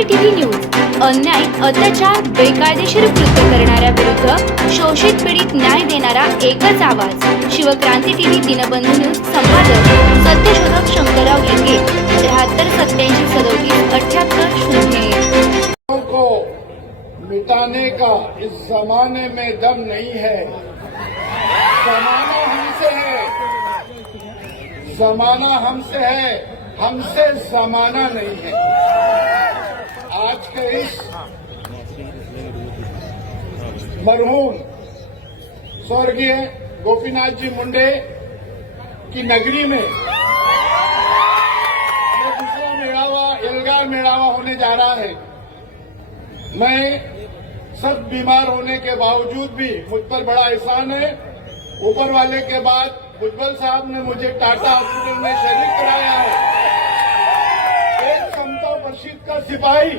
क्रांती TV news. अन्याय, अत्याचार, बेकायदेशीर कृत्य करणाऱ्या विरुद्ध शोषित पीडित न्याय देणारा एकच आवाज़. शिवक्रांती टीव्ही दिनबंधू न्यूज़ संपादक सत्यशोधक शंकरराव लिंगे, त्र्याहत्तर सत्याऐंशी सदोतीस अठ्याहत्तर शून्य को मिटाने का इस जमाने में दम नहीं है। जमाना हमसे है। जमाना हमसे है। हमसे जमाना नहीं है। आज के इस मरहूम स्वर्गीय गोपीनाथ जी मुंडे की नगरी में दूसरा मेड़ावा एल्गार मेड़ावा होने जा रहा है। मैं सब बीमार होने के बावजूद भी मुझ पर बड़ा एहसान है। ऊपर वाले के बाद भुजबल साहब ने मुझे टाटा हॉस्पिटल में शरीक कराया है। परिषद का सिपाही।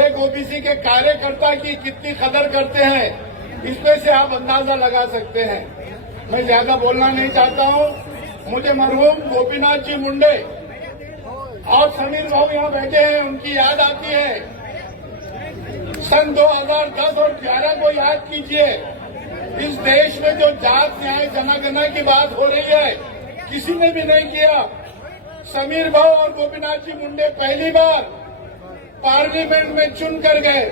एक ओबीसी के कार्यकर्ता की कितनी कदर करते हैं इसमें से आप अंदाज़ा लगा सकते हैं। मैं ज़्यादा बोलना नहीं चाहता हूँ। मुझे मरहूम गोपीनाथ जी मुंडे। और समीर भाव यहाँ बैठे हैं उनकी याद आती है। सन 2010 और 11 को याद कीजिए। इस देश में जो जात न्याय जनगणना की बात हो रही है किसी ने भी नहीं किया। समीर भाऊ और गोपीनाथ जी मुंडे पहली बार पार्लियामेंट में चुन कर गए।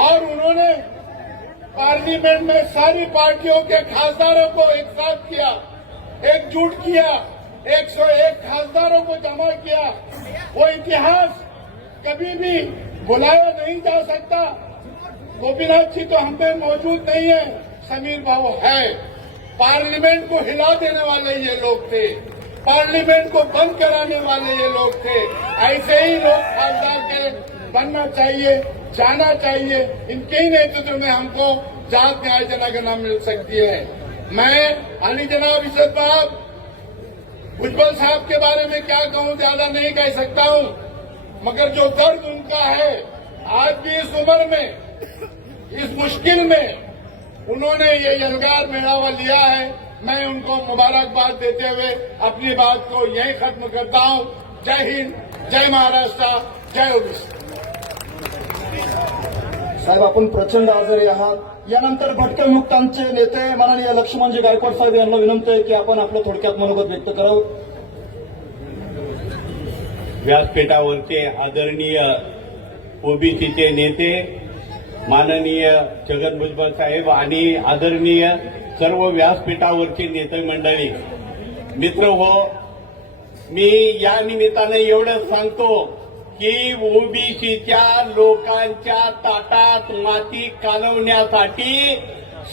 और उन्होंने पार्लियामेंट में सारी पार्टियों के खासदारों को एक साथ किया, एकजुट किया 101 खासदारों को जमा किया। वो इतिहास कभी भी बुलाया नहीं जा सकता। गोपीनाथ जी तो हम में मौजूद नहीं है, समीर बाबू है। पार्लियामेंट को हिला देने वाले ये लोग थे। पार्लियामेंट को बंद कराने वाले ये लोग थे। ऐसे ही लोग खासदार के बनना चाहिए जाना चाहिए। इनके ही नेतृत्व में हमको जात न्याय जनगणना मिल सकती है। मैं अली जनाब इज्जत साहब भुजबल साहब के बारे में क्या कहूं ज्यादा नहीं कह सकता हूं। मगर जो दर्द उनका है आज भी इस उम्र में इस मुश्किल में उन्होंने ये यलगार मेड़ावा लिया है। मैं उनको मुबारकबाद देते हुए अपनी बात को यही खत्म करता हूं। जय हिंद जय महाराष्ट्र जय ओबीसी साहेब आपण प्रचंड आजारी आहात. यानंतर भटक्या मुक्तांचे नेते माननीय लक्ष्मणजी गायकवाड साहेब यांना विनंती आहे की आपण आपलं थोडक्यात मनोगत व्यक्त करावं. व्यासपीठावरचे आदरणीय ओबीसीचे नेते माननीय छगन भुजबळ साहेब आणि आदरणीय सर्व व्यासपीठावरचे नेते मंडळी मित्र हो मी या निमित्ताने एवढंच सांगतो की ओबीसीच्या लोकांच्या ताटात माती कालवण्यासाठी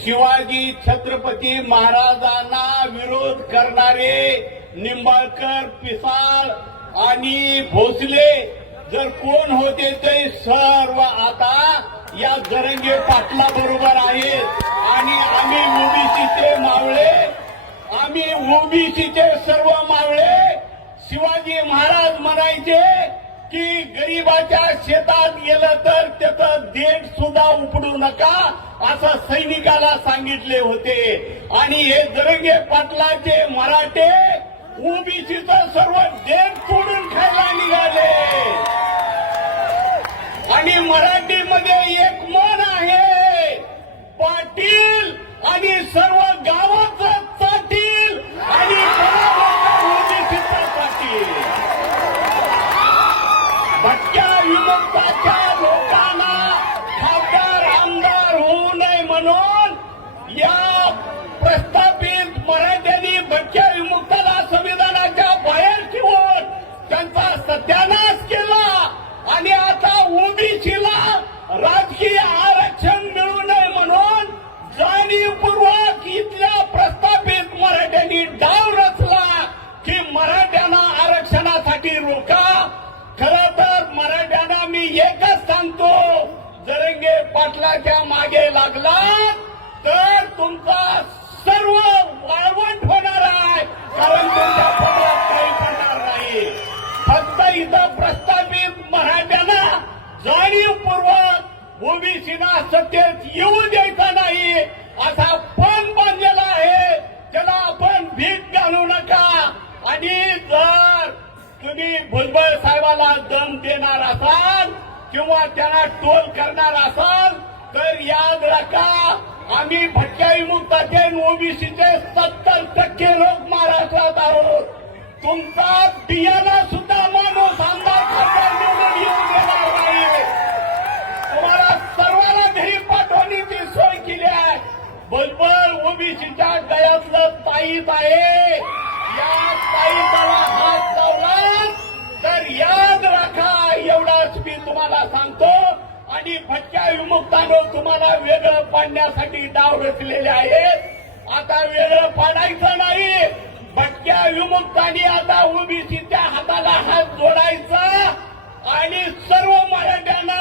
शिवाजी छत्रपती महाराजांना विरोध करणारे निंबाळकर पिसाळ आणि भोसले जर कोण होते ते सर्व आता या जरंगे पाटला बरोबर आहेत. आणि आम्ही ओबीसीचे मावळे आम्ही ओबीसीचे सर्व मावळे शिवाजी महाराज म्हणायचे की गरीबाच्या शेतात गेलं तर त्याचं देठ सुद्धा उपडू नका असं सैनिकाला सांगितले होते. आणि हे दरंगे पाटलाचे मराठे ओबीसीचं सर्व देठ सोडून खायला निघाले. आणि मराठीमध्ये एक पाटील आणि सर्व किंवा त्यांना टोल करणार असाल तर याद राखा आम्ही भटक्या विमुक्ताचे ओबीसीचे सत्तर टक्के लोक महाराष्ट्रात आहोत. तुमचा बियाणा सुद्धा माणूस आमदार खासदार निवडून येऊन देणार नाही तुम्हाला सर्वांना घरी पाठवण्याची सोय केली आहे. बरोबर ओबीसीच्या गळ्यातलं ताईत आहे या ताईताला हात लावला तर याद राखा एवढाच मी तुम्हाला सांगतो आणि भटक्या विमुक्तानं तुम्हाला वेगळं पाडण्यासाठी डाव रचलेले आहेत. आता वेगळं पाडायचं नाही. भटक्या विमुक्तांनी आता ओबीसीच्या हाताला हात जोडायचा. आणि सर्व मराठ्यांना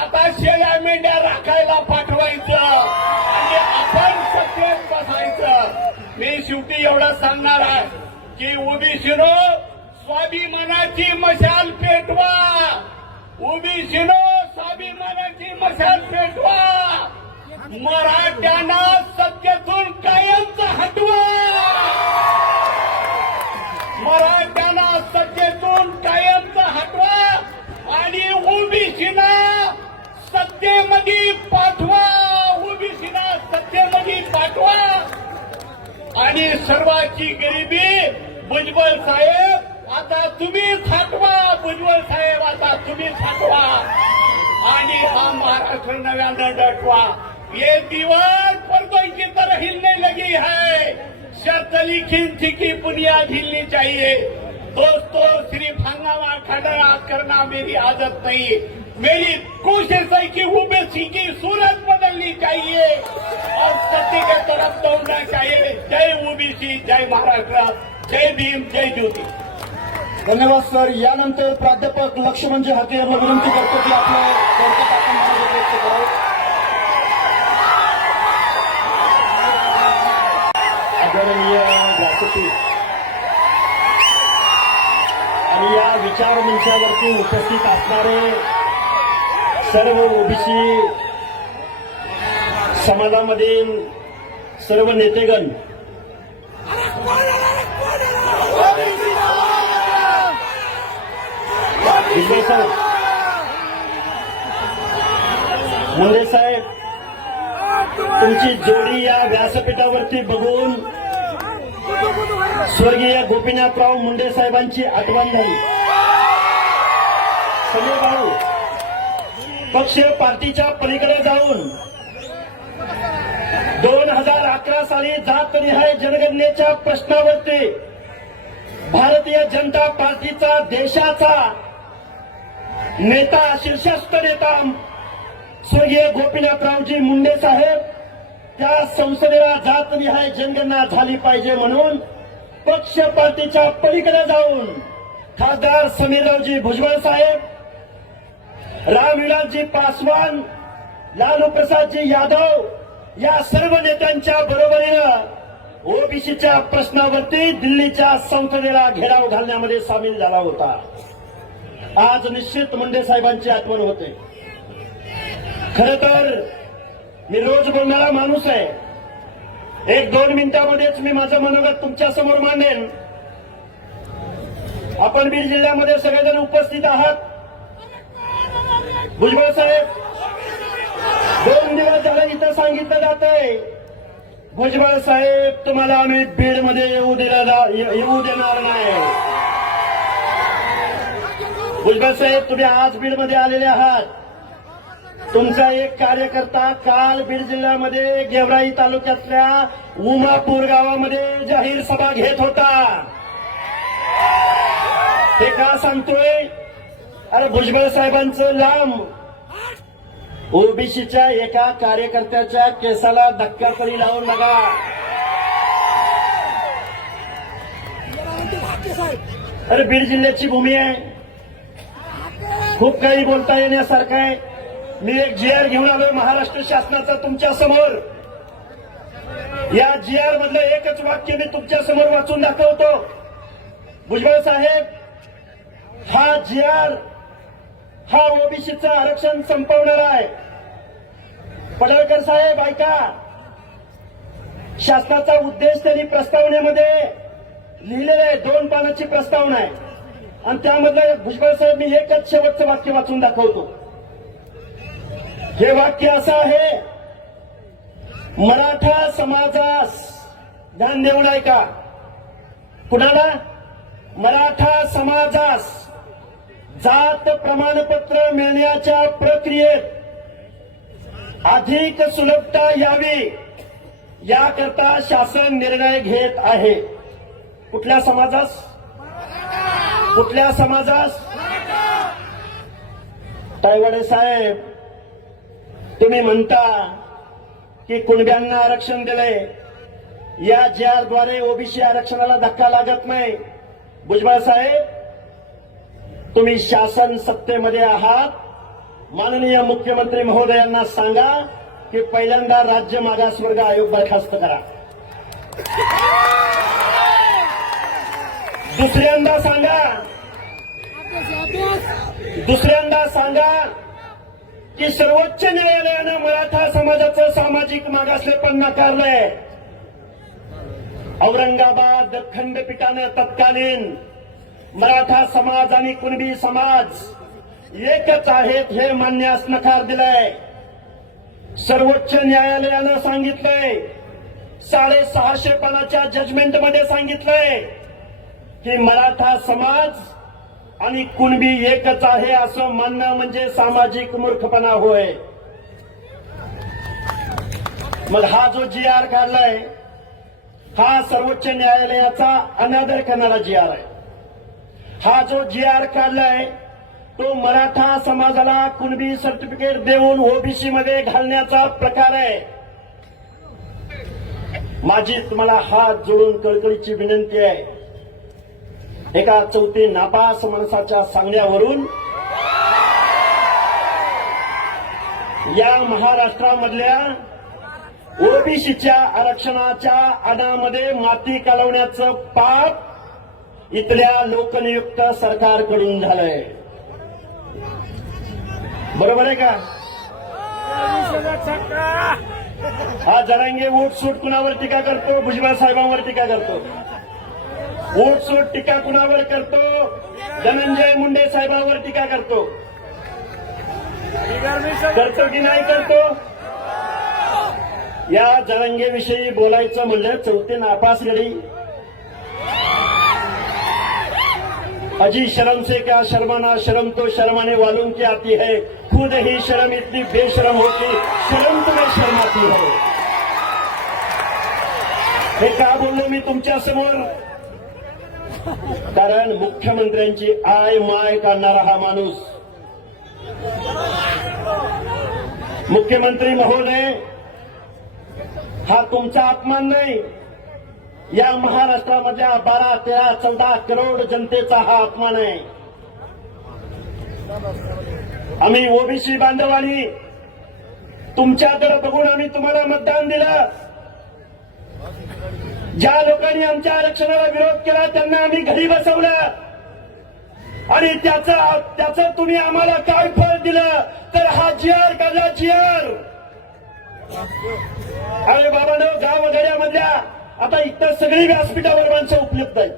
आता शेळ्या मेंढ्या राखायला पाठवायचं. आणि आपण सत्तेत बसायचं. मी शेवटी एवढं सांगणार आहे की ओबीसीनो स्वाभिमानाची मशाल पेटवा. ओबीसीनो ती मशाल पेटवा. मराठ्यांना सत्तेतून कायमच हटवा. मराठ्यांना सत्तेतून कायमच हटवा आणि ओबीसीना सत्तेमध्ये पाठवा. ओबीसीना सत्तेमध्ये पाठवा. आणि सर्वांची गरिबी भुजबळ साहेब आता तुम्हीच हटवा भुजबळ साहेब आता तुम्हीच हटवा महाराष्ट्र ये दीवार पर्दों की तरह हिलने लगी है। शर्त लिखी थी कि बुनियाद हिलनी चाहिए। दोस्तों सिर्फ़ हंगामा खड़ा करना मेरी आदत नहीं। मेरी कोशिश है कि ओबीसी की सूरत बदलनी चाहिए। और सत्य के तरफ़ दौड़ना चाहिए। जय ओबीसी, जय महाराष्ट्र, जय भीम, जय ज्योति। धन्यवाद सर. यानंतर प्राध्यापक लक्ष्मणजी म्हणजे हाके यांना विनंती करतो की आपल्या व्यक्त करावं. आदरणीय व्यासपीठ. आणि या विचार मंचावरती उपस्थित असणारे सर्व ओबीसी समाजामधील सर्व नेतेगण साहेब मुंडे साहेब तुमची जोडी या व्यासपीठावरती बघून स्वर्गीय गोपीनाथराव मुंडे साहेबांची आठवण झाली. संजय भाऊ पक्ष पार्टीच्या पलीकडे जाऊन दोन हजार अकरा साली जात निहाय जनगणनेच्या प्रश्नावरती भारतीय जनता पार्टीचा देशाचा नेता शीर्षस्थ नेता स्वर्गीय गोपीनाथरावजी मुंडे साहेब त्या संसदेला जातनिहाय जनगणना झाली पाहिजे म्हणून पक्ष पार्टीच्या पलीकडे जाऊन खासदार समीररावजी भुजबळ साहेब रामविलासजी पासवान लालू प्रसादजी यादव या सर्व नेत्यांच्या बरोबरीनं ओबीसीच्या प्रश्नावरती दिल्लीच्या संसदेला घेराव घालण्यामध्ये सामील झाला होता. आज निश्चित मुंडे साहेबांची आठवण होते. खर तर मी रोज बोलणारा माणूस आहे. एक दोन मिनिटांमध्येच मी माझं मनोगत तुमच्यासमोर मांडेन. आपण बीड जिल्ह्यामध्ये सगळेजण उपस्थित आहात. भुजबळ साहेब दोन दिवस झालं इथं सांगितलं जात आहे भुजबळ साहेब तुम्हाला आम्ही बीडमध्ये येऊ दिला येऊ देणार नाही. भुजबळ साहेब तुम्ही आज बीडमध्ये आलेले आहात. तुमचा एक कार्यकर्ता काल बीड जिल्ह्यामध्ये गेवराई तालुक्यातल्या उमापूर गावामध्ये जाहीर सभा घेत होता. ते का सांगतोय? अरे भुजबळ साहेबांचं लांब. ओबीसीच्या एका कार्यकर्त्याच्या केसाला धक्का तरी लावून बघा. अरे बीड जिल्ह्याची भूमी आहे. खूप काही बोलता येण्यासारखं आहे. मी एक जी आर घेऊन आलोय महाराष्ट्र शासनाचा तुमच्यासमोर. या जी आर मधलं एकच वाक्य मी तुमच्यासमोर वाचून दाखवतो. भुजबळ साहेब हा जी आर हा ओबीसीचं आरक्षण संपवणार आहे. पडळकर साहेब ऐका. शासनाचा उद्देश त्यांनी प्रस्तावनेमध्ये लिहिलेला आहे दोन पानाची प्रस्तावना आहे. आणि त्यामधलं भुजबळ साहेब मी एकच शेवटचं वाक्य वाचून दाखवतो. हे वाक्य असं आहे मराठा समाजास ध्यान देऊन ऐका कुणाला? मराठा समाजास जात प्रमाणपत्र मिळण्याच्या प्रक्रियेत अधिक सुलभता यावी याकरता शासन निर्णय घेत आहे. कुठल्या समाजास? कुठल्या समाजास? तायवाडे साहेब तुम्ही म्हणता की कुणब्यांना आरक्षण दिलंय. या जी द्वारे ओबीसी आरक्षणाला धक्का लागत नाही. भुजबळ साहेब तुम्ही शासन सत्तेमध्ये आहात. माननीय मुख्यमंत्री महोदयांना सांगा की पहिल्यांदा राज्य मागासवर्ग आयोग बरखास्त करा. दुसऱ्यांदा सांगा. दुसऱ्यांदा सांगा की सर्वोच्च न्यायालयानं मराठा समाजाचं सामाजिक मागासलेपण नाकारलंय. औरंगाबाद खंडपीठानं तत्कालीन मराठा समाज आणि कुणबी समाज एकच आहेत हे मानण्यास नकार दिलाय. सर्वोच्च न्यायालयानं सांगितलंय. साडेसहाशे पानाच्या जजमेंटमध्ये सांगितलंय. की मराठा समाज आणि कुणबी एकच आहे असं मानणं म्हणजे सामाजिक मूर्खपणा होय. मग हा जो जी आर काढलाय हा सर्वोच्च न्यायालयाचा अनादर करणारा जी आर आहे. हा जो जी आर काढलाय तो मराठा समाजाला कुणबी सर्टिफिकेट देऊन ओबीसी मध्ये घालण्याचा प्रकार आहे. माझी तुम्हाला हात जोडून कळकळीची विनंती आहे. एका चौथी नापास माणसाच्या सांगण्यावरून या महाराष्ट्रामधल्या ओबीसीच्या आरक्षणाच्या अनामध्ये माती कालवण्याचं पाप इथल्या लोकनियुक्त सरकारकडून झालंय. बरोबर आहे का? हा जरांगे वोट सूट कुणावर टीका करतो भुजबळ साहेबांवर टीका करतो. वोट टीका कुणावर करतो? धनंजय मुंडे साहेबांवर टीका करतो. करतो की नाही करतो? या जरंगेविषयी बोलायचं म्हणलं चौथे नापास गडी. अजी शर्म से क्या शर्माना शर्म तो शर्माने वालून की आती है। खुद ही शर्म इतनी बेशरम होती शर्म तुम्हें शर्माती है। हे का बोललो मी तुमच्यासमोर? कारण मुख्यमंत्र्यांची आय माय काढणारा हा माणूस. मुख्यमंत्री महोदय हा तुमचा अपमान नाही. या महाराष्ट्रामधल्या बारा तेरा चौदा करोड जनतेचा हा अपमान आहे. आम्ही ओबीसी बांधवानी तुमच्याकडे बघून आम्ही तुम्हाला मतदान दिलं. ज्या लोकांनी आमच्या आरक्षणाला विरोध केला त्यांना आम्ही घरी बसवलं. आणि त्याचं त्याचं तुम्ही आम्हाला काय फळ दिलं तर हा जिआर काढला जिआर? अरे बाबा नो गाव वगैरेमधल्या आता इतर सगळी व्यासपीठावर माणसं उपलब्ध आहेत.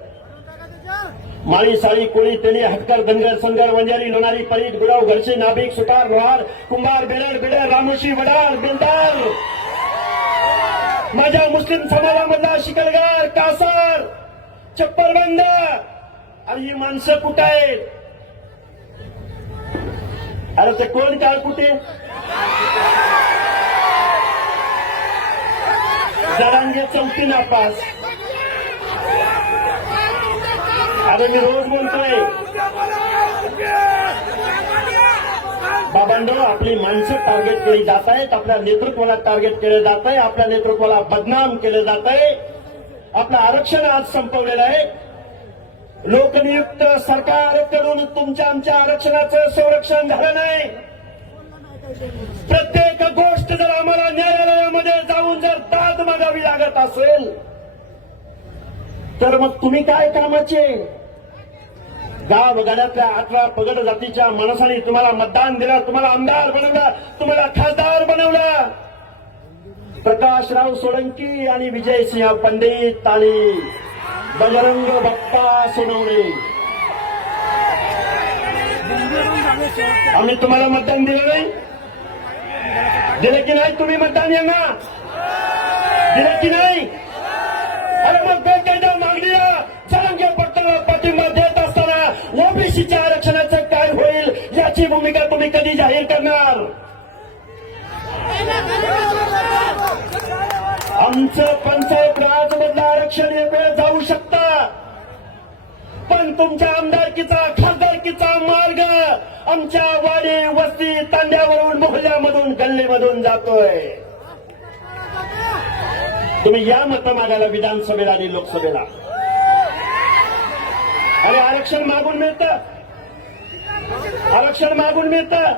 माळी साळी कोळी तेली हटकर धनगर संगर वंजारी लोणारी परीट गुडाव घरचे नाभिक सुतार लोहार कुंभार बेलर बेडर रामोशी वडार बेलदार माझ्या मुस्लिम समाजामधला शिकलगार कासार चप्पलबंद. आणि ही माणसं कुठं आहेत? अरे ते कोण काळ कुठे? जरांगे चौथी नापास. अरे मी रोज बोलतोय. बाबांनो आपली माणसं टार्गेट केली जात आहेत. आपल्या नेतृत्वाला टार्गेट केलं जात आहे. आपल्या नेतृत्वाला बदनाम केलं जात आहे. आपलं आरक्षण आज संपवलेलं आहे. लोकनियुक्त सरकारकडून तुमच्या आमच्या आरक्षणाचं संरक्षण झालं नाही. प्रत्येक गोष्ट जर आम्हाला न्यायालयामध्ये जाऊन जर दाद मागावी लागत असेल तर मग तुम्ही काय कामाचे? गाव गाड्यातल्या अठरा पगड जातीच्या माणसाने तुम्हाला मतदान दिलं तुम्हाला आमदार बनवलं तुम्हाला खासदार बनवलं. प्रकाशराव सोळंकी आणि विजयसिंह पंडित आणि बजरंग बाप्पा सोनवणे. आम्ही तुम्हाला मतदान दिलं नाही. दिलं की नाही? तुम्ही मतदान यांना दिलं की नाही? आमचं पंचायत मधलं आरक्षण एक वेळ जाऊ शकता. पण तुमच्या आमदारकीचा खासदारकीचा मार्ग आमच्या वाडी वस्ती तांड्यावरून मोहल्ल्यामधून गल्लीमधून जातोय. तुम्ही या मत मागायला विधानसभेला आणि लोकसभेला. अरे आरक्षण मागून मिळतं. आरक्षण मागून मिळतं.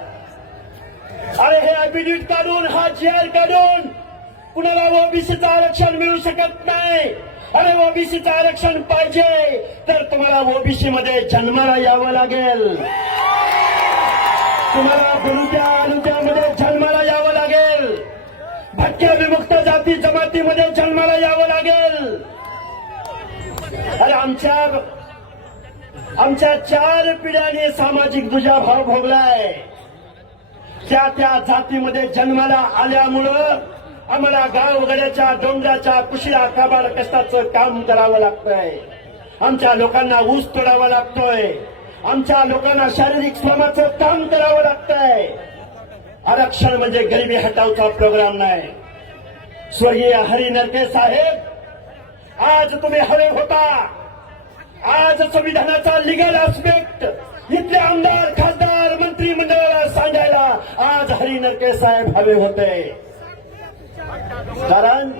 अरे हे ऍफिडेव्हिट काढून हा जी आर काढून कुणाला ओबीसीचं आरक्षण मिळू शकत नाही? अरे ओबीसीचं आरक्षण पाहिजे. तर तुम्हाला ओबीसी मध्ये जन्माला यावं लागेल. तुम्हाला बुरुद्या अनुद्यामध्ये जन्माला यावं लागेल. भटक्या विमुक्त जाती जमातीमध्ये जन्माला यावं लागेल. अरे आमच्या आमच्या चार पिढ्याने सामाजिक दुजाभाव भोगलाय. त्या त्या जातीमध्ये जन्माला आल्यामुळं आम्हाला गावगड्याच्या डोंगराच्या कुशीला काबाड कष्टाचं काम करावं लागतंय. आमच्या लोकांना ऊस तोडावा लागतोय. आमच्या लोकांना शारीरिक श्रमाचं काम करावं लागतंय. आरक्षण म्हणजे गरिबी हटावचा प्रोग्राम नाही. स्वर्गीय हरी नरके साहेब आज तुम्ही हवे होता. आज संविधानाचा लिगल आस्पेक्ट इथले आमदार खासदार मंत्रिमंडळाला सांगायला आज हरी नरके साहेब हवे होते. कारण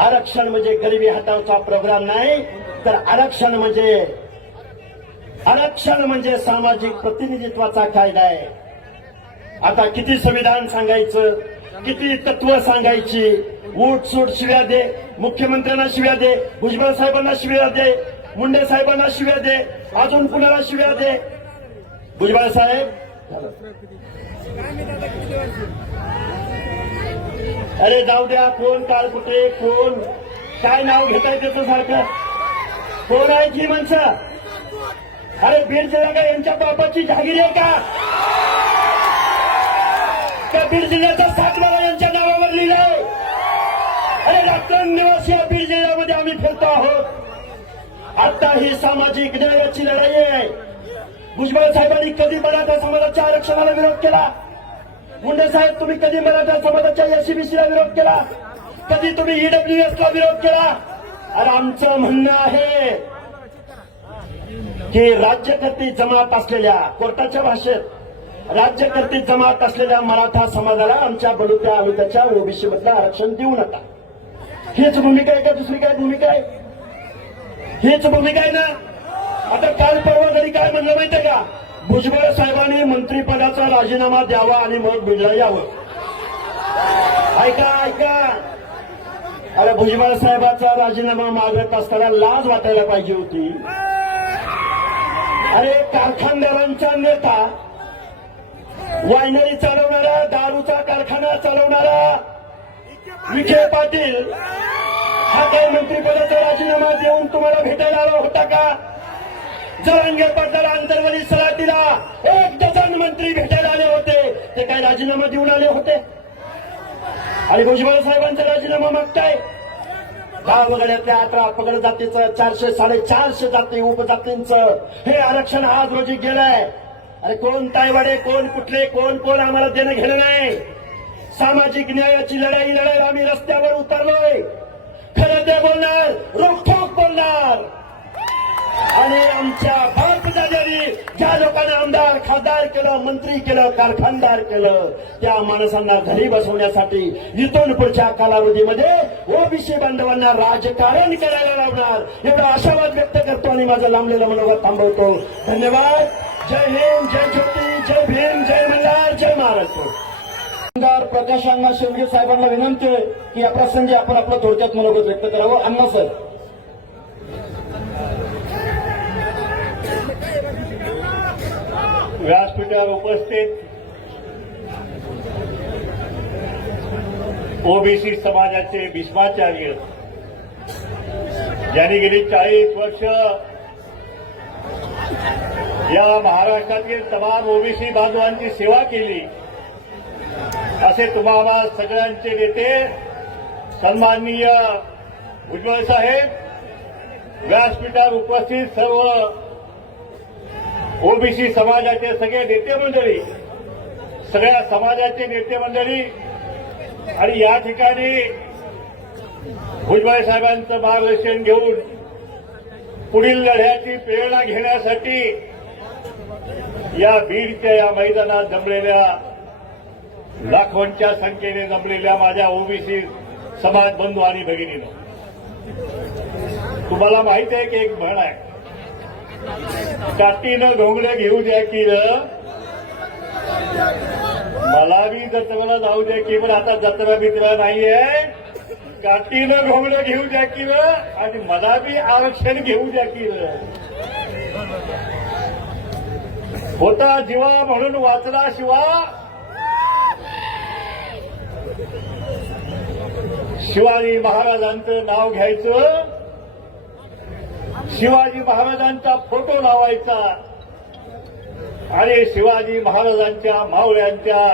आरक्षण म्हणजे गरिबी हटावचा प्रोग्राम नाही तर आरक्षण म्हणजे आरक्षण म्हणजे सामाजिक प्रतिनिधित्वाचा कायदा आहे. आता किती संविधान सांगायचं किती तत्व सांगायची ऊट सूट शिव्या दे मुख्यमंत्र्यांना शिव्या दे भुजबळ साहेबांना शिव्या दे मुंडे साहेबांना शिव्या दे अजून कुणाला शिव्या दे? भुजबळ साहेब. अरे जाऊ द्या कोण काल कुठे कोण? काय नाव घेताय त्याचं सारखं? कोण आहे जी माणसं? अरे बीड जिल्हा यांच्या बापाची जागीर आहे का? त्या बीड जिल्ह्याचा सातबारा यांच्या नावावर लिहिलाय अरे राष्ट्रण निवासी या बीड जिल्ह्यामध्ये आम्ही फिरतो आहोत. आता ही सामाजिक न्यायाची लढाई आहे. भुजबळ साहेबांनी कधी मराठा समाजाच्या आरक्षणाला विरोध केला. मुंडे साहेब तुम्ही कधी मराठा समाजाच्या एसीबीसीला विरोध केला? कधी तुम्ही ईडब्ल्यूएस ला विरोध केला? अरे आमचं म्हणणं आहे की राज्यकर्ती जमात असलेल्या कोर्टाच्या भाषेत राज्यकर्ती जमात असलेल्या मराठा समाजाला आमच्या बडुत्या आयुक्ताच्या ओबीसी मधलं आरक्षण देऊ नका. हीच भूमिका आहे का दुसरी काय भूमिका आहे? हीच भूमिका आहे ना? आता काल परवा घरी काय म्हणलं माहितीये का? भुजबळ साहेबांनी मंत्रिपदाचा राजीनामा द्यावा आणि मग बिडला यावं. ऐका ऐका. अरे भुजबळ साहेबाचा राजीनामा मागत असताना लाज वाटायला पाहिजे होती. अरे कारखानदारांचा नेता वायनरी चालवणारा दारूचा कारखाना चालवणारा विखे पाटील हा काही मंत्रिपदाचा राजीनामा देऊन तुम्हाला भेटायला आला होता का? जरांगे पाटला अंतर्वली दिला एक डझन मंत्री भेटायला आले होते. ते काय राजीनामा देऊन आले होते? आणि भुजबळ साहेबांचा राजीनामा मागताय? गाव वगळ्यातल्या अठरा पगड जातीचं चारशे साडेचारशे जाती उपजातींचं हे आरक्षण आज रोजी गेलंय. अरे कोण तायवाडे कोण कुठले कोण कोण आम्हाला देणं घेणं नाही? सामाजिक न्यायाची लढाई लढायला आम्ही रस्त्यावर उतरलोय. खरं ते बोलणार रोखोक बोलणार. आणि आमच्या बापदादांनी ज्या लोकांना आमदार खासदार केलं मंत्री केलं कारखानदार केलं त्या माणसांना घरी बसवण्यासाठी इथून पुढच्या कालावधीमध्ये ओबीसी बांधवांना राजकारण करायला लावणार. एवढा आशावाद व्यक्त करतो आणि माझं लांबलेलं मनोगत थांबवतो. धन्यवाद. जय हिंद जय ज्योती जय भीम जय मल्हार जय महाराष्ट्र. आमदार प्रकाश अण्णा शेळके साहेबांना विनंती आहे की या प्रसंगी आपण आपलं थोडक्यात मनोगत व्यक्त करावं. अण्णा सर. व्यासपीठावर उपस्थित ओबीसी समाजाचे भीष्माचार्य ज्यांनी गेली चाळीस वर्ष या महाराष्ट्रातील तमाम ओबीसी बांधवांची सेवा केली. असे तुम्हाला सगळ्यांचे नेते सन्माननीय उज्ज्वल साहेब व्यासपीठावर उपस्थित सर्व ओबीसी समाजाचे सगळे नेते मंडळी सगळ्या समाजाचे नेते मंडळी आणि या ठिकाणी भुजबळ साहेबांचं मार्गदर्शन घेऊन पुढील लढ्याची प्रेरणा घेण्यासाठी या बीडच्या या मैदानात जमलेल्या लाखोंच्या संख्येने जमलेल्या माझ्या ओबीसी समाज बंधू आणि भगिनीनं तुम्हाला माहीत आहे की एक म्हण आहे. जातीनं घोंगड्या घेऊ द्या की र? मला बी जत्रेला जाऊ द्या की पण आता जत्रा बित्रा नाहीये. काटीनं घोंगड्या घेऊ द्या की र? आणि मला बी आरक्षण घेऊ द्या की होता जीवा म्हणून वाचला शिवा. शिवाजी महाराजांचं नाव घ्यायचं. शिवाजी महाराजांचा फोटो लावायचा. आणि शिवाजी महाराजांच्या मावळ्यांच्या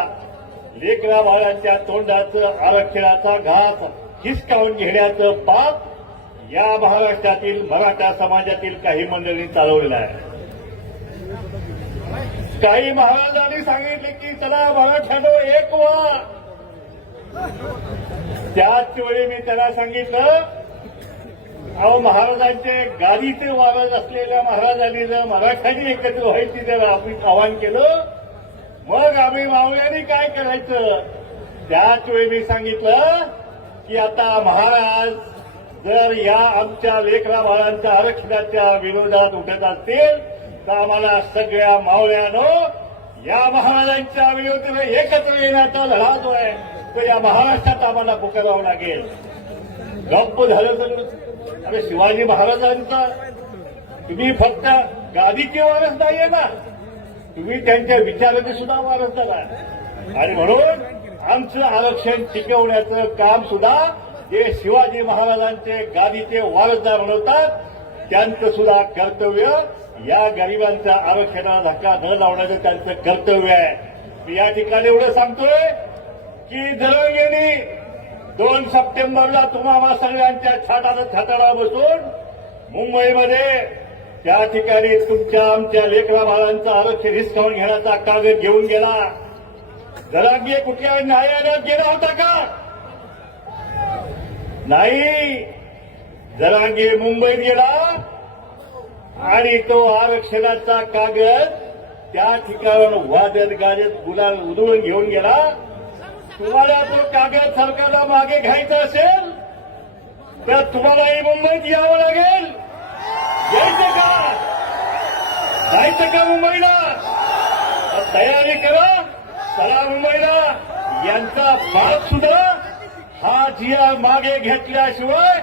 लेकरा बाळांच्या तोंडाचं आरक्षणाचा घास हिसकावून घेण्याचं पाप या महाराष्ट्रातील मराठा समाजातील काही मंडळींनी चालवलेलं आहे. काही महाराजांनी सांगितले की चला मराठ्यानो एक व्हा. त्याच वेळी मी त्याला सांगितलं अहो महाराजांचे गादीचे महाराज असलेल्या महाराजांनी जर मराठ्यांनी एकत्र व्हायची जर आम्ही आवाहन केलं मग आम्ही मावळ्यांनी काय करायचं? त्याच वेळी मी सांगितलं की आता महाराज जर या आमच्या लेकरा बाळांच्या आरक्षणाच्या विरोधात उठत असतील तर आम्हाला सगळ्या मावळ्यानो या महाराजांच्या विरोधात एकत्र येण्याचा लढा जो आहे तो या महाराष्ट्रात आम्हाला पुकारावा लागेल. गप्प झालं तर अरे शिवाजी महाराजांचा तुम्ही फक्त गादीचे वारस नाहीये ना तुम्ही त्यांच्या विचाराने सुद्धा वारस झाला आणि म्हणून आमचं आरक्षण टिकवण्याचं काम सुद्धा जे शिवाजी महाराजांचे गादीचे वारसदार म्हणतात त्यांचं सुद्धा कर्तव्य या गरिबांच्या आरक्षणाला धक्का न लावण्याचं त्यांचं कर्तव्य आहे. मी या ठिकाणी एवढं सांगतोय की जरंगेनी दोन सप्टेंबरला तुम्हाला सगळ्यांच्या छाटाला छाताला बसून मुंबईमध्ये त्या ठिकाणी तुमच्या आमच्या लेकरा बाळांचं आरक्षण हिसकावून घेण्याचा कागद घेऊन गेला. जरांगे कुठल्या न्यायालयात गेला होता का? नाही. जरांगे मुंबईत गेला आणि तो आरक्षणाचा कागद त्या ठिकाणावर वादत गाजत गुलाल उधळून घेऊन गेला. तुम्हाला तो कागद सरकारला मागे घ्यायचा असेल तर तुम्हालाही मुंबईत यावं लागेल. यायचं का? जायचं का मुंबईला? तयारी करा. चला मुंबईला. यांचा बाप सुद्धा हा जिया मागे घेतल्याशिवाय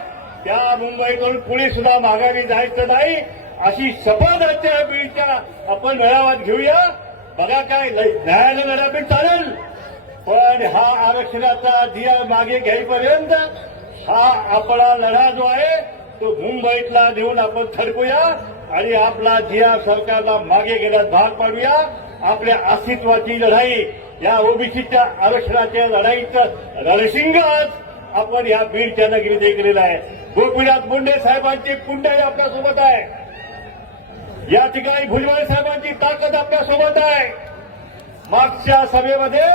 त्या मुंबईकडून पुढे सुद्धा माघारी जायचं नाही. अशी शपथ आजच्या आपण मेळाव्यात घेऊया. बघा काय न्यायालय लढा चालेल. पण हा आरक्षणाचा दिया मागे घ्यायपर्यंत हा आपला लढा जो आहे तो मुंबईतला देऊन आपण थडकूया आणि आपला जिया सरकारला मागे घेण्यास भाग पाडूया. आपल्या अस्तित्वाची लढाई या ओबीसीच्या आरक्षणाच्या लढाईचं रणशिंगच आपण या बीडच्या नगरीत केलेला आहे. गोपीनाथ मुंडे साहेबांची पुंडाई आपल्यासोबत आहे. या ठिकाणी भुजबळ साहेबांची ताकद आपल्यासोबत आहे. मागच्या सभेमध्ये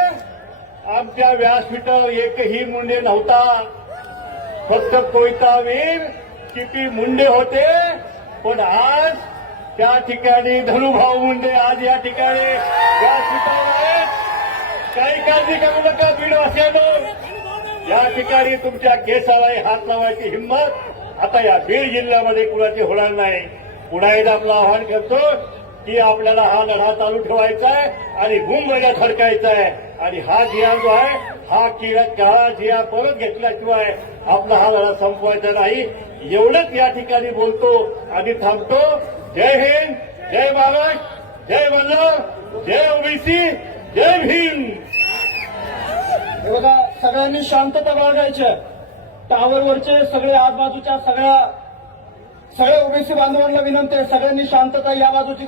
आमच्या व्यासपीठावर एकही मुंडे नव्हता. फक्त कोयतावीर किती मुंडे होते. पण आज त्या ठिकाणी धनुभाऊ मुंडे आज या ठिकाणी व्यासपीठावर आहेत. काही काळजी करू नका बीडवासियांनो या ठिकाणी तुमच्या केसालाही हात लावायची हिंमत. आता या बीड जिल्ह्यामध्ये कुणाची होणार नाही. पुन्हा एकदा आपलं आवाहन करतो की आपल्याला हा लढा चालू ठेवायचा आहे आणि मुंबईला थडकायचा आहे. आणि हा जिया जो आहे हा किळा काळा जिया परत घेतल्याशिवाय आपला हा लढा संपवायचा नाही. एवढंच या ठिकाणी बोलतो आणि थांबतो. जय हिंद जय महाराष्ट्र जय वल्लभ जय ओबीसी जय भीम. बघा सगळ्यांनी शांतता बाळगायची टावरवरचे सगळे आजबाजूच्या सगळ्या सगळ्या ओबीसी बांधवांना विनंती आहे सगळ्यांनी शांतता या बाजूची